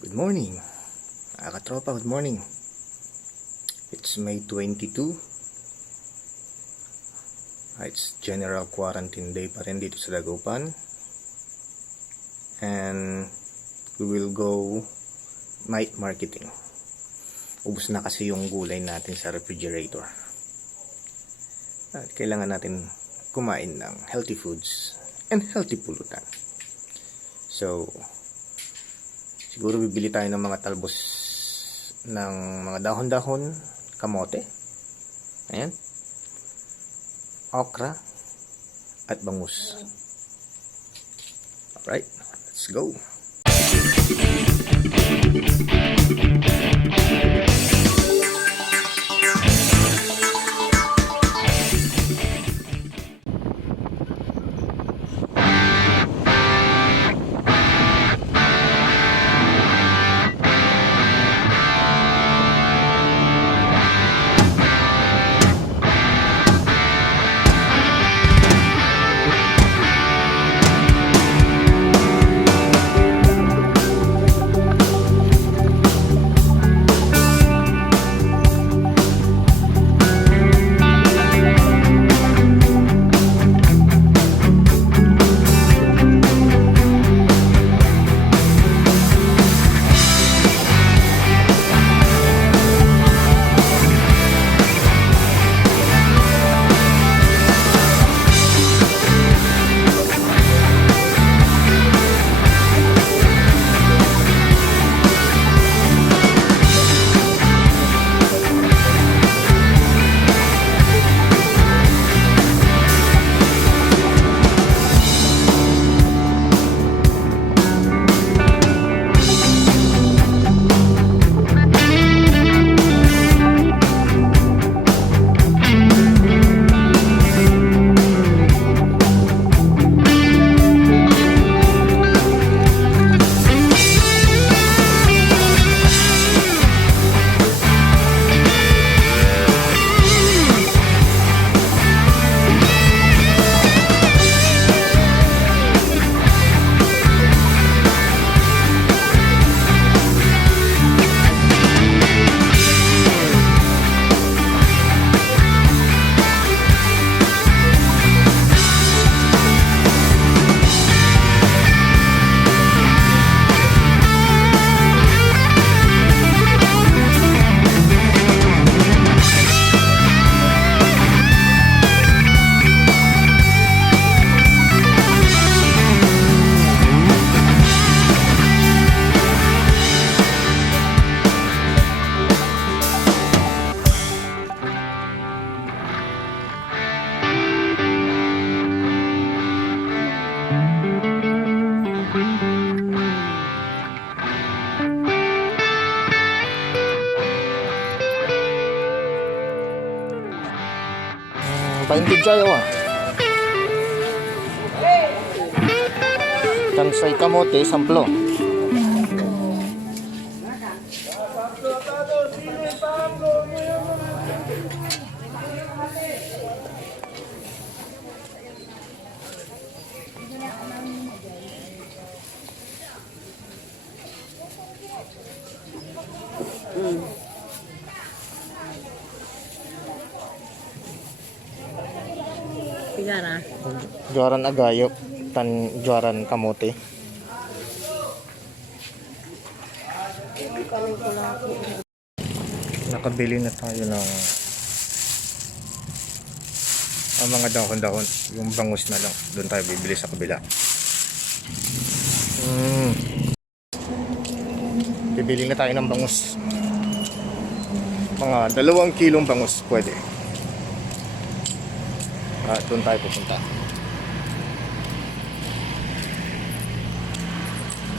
Good morning, mga katropa, good morning. It's May 22. It's general quarantine day pa rin dito sa Dagupan. And we will go night marketing. Ubus na kasi yung gulay natin sa refrigerator. At kailangan natin kumain ng healthy foods and healthy pulutan. So, siguro bibili tayo ng mga talbos ng mga dahon-dahon, kamote, ayan, okra, at bangus. Alright, let's go! Paintig kayo Tansay kamote, samplo. Sigara. Juaran agayo, juaran kamote. Nakabili na tayo ng mga dahon-dahon. Yung bangus na lang. Doon tayo bibili sa kabila. Bibili na tayo ng bangus. Mga 2 kilong bangus pwede. Doon tayo pupunta.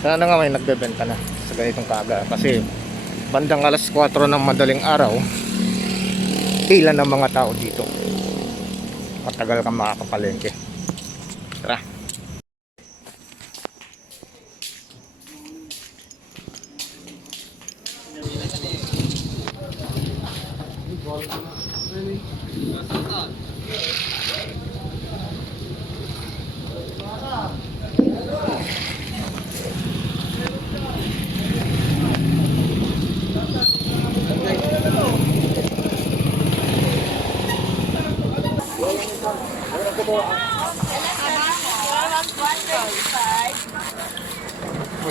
Sana nga may nagbebenta na sa ganitong kaaga. Kasi bandang alas 4 ng madaling araw, pila ng mga tao dito. Matagal kang makakapalengke. Tara. Sa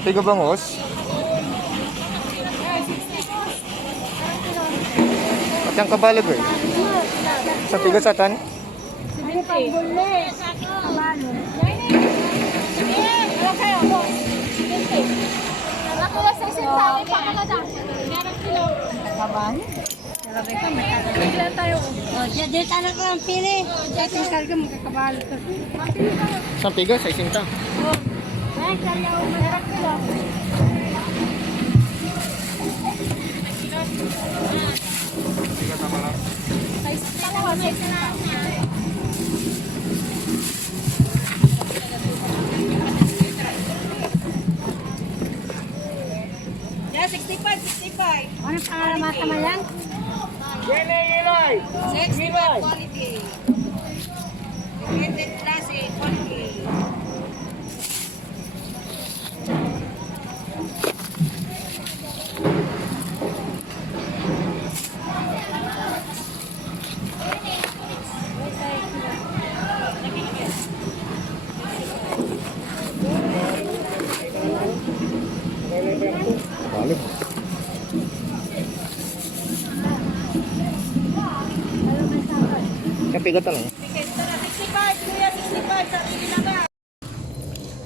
piga bangos? At yung kabalag eh. Sa piga satan? Sa piga, sa isinta. Yeah, 65. Ano pangalan masama yan? Quality. Created klase, quality. Balag. Yung piga tanong. 65, kuya, 65. Sarili na ba?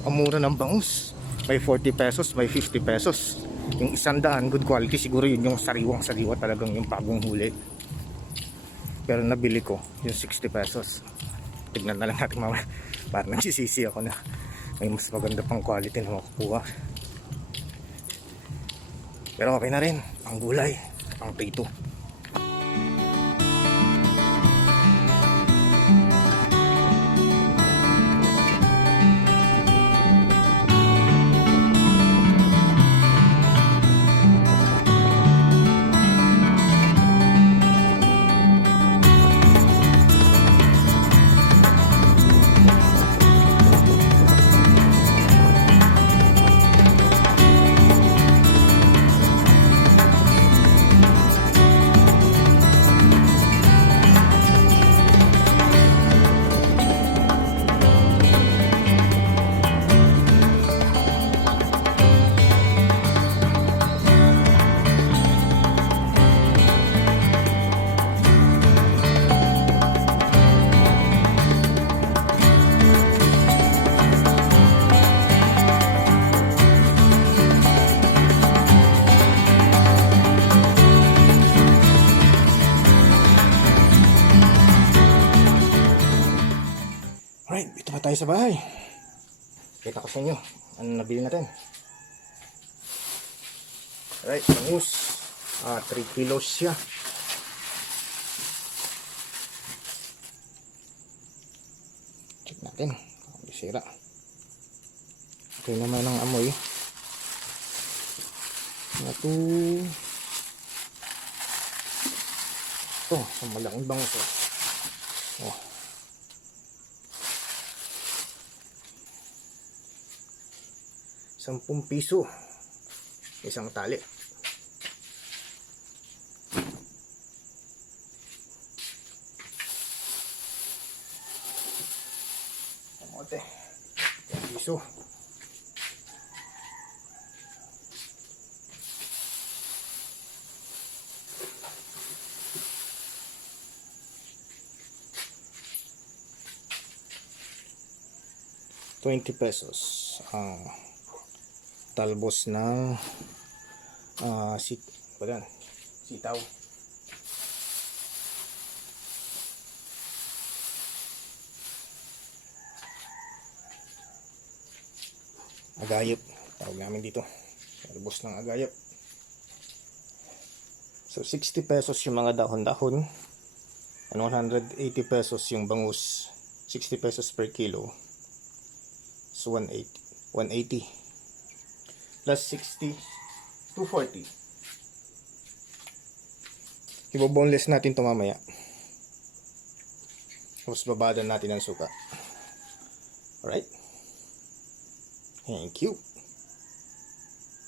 Ang mura ng bangus. May 40 pesos, may 50 pesos. Yung 100, good quality, siguro yun yung sariwang-sariwa talagang yung bagong huli. Pero nabili ko yung 60 pesos. Tignan na lang natin mamaya. Parang nagsisisi ako na may mas maganda pang quality na makukuha. Pero okay na rin. Ang gulay, ang prito. Alright, dito pa tayo sa bahay. Kita ko sa inyo ano nabili natin. Alright, bangus. 3 kilos siya. Check natin kung may sira. Okay naman ang amoy. Ito sa malaking bangus. Oh. 10 piso isang tali. Kamote 10 piso. ₱20 ang talbos ng sitaw. Agayop tawag namin dito, talbos ng agayop. So 60 pesos yung mga dahon-dahon and 180 pesos yung bangus. 60 pesos per kilo, so 180 plus 60, 240. Iboboneless natin ito mamaya. Tapos babadan natin ang suka. Alright. Thank you.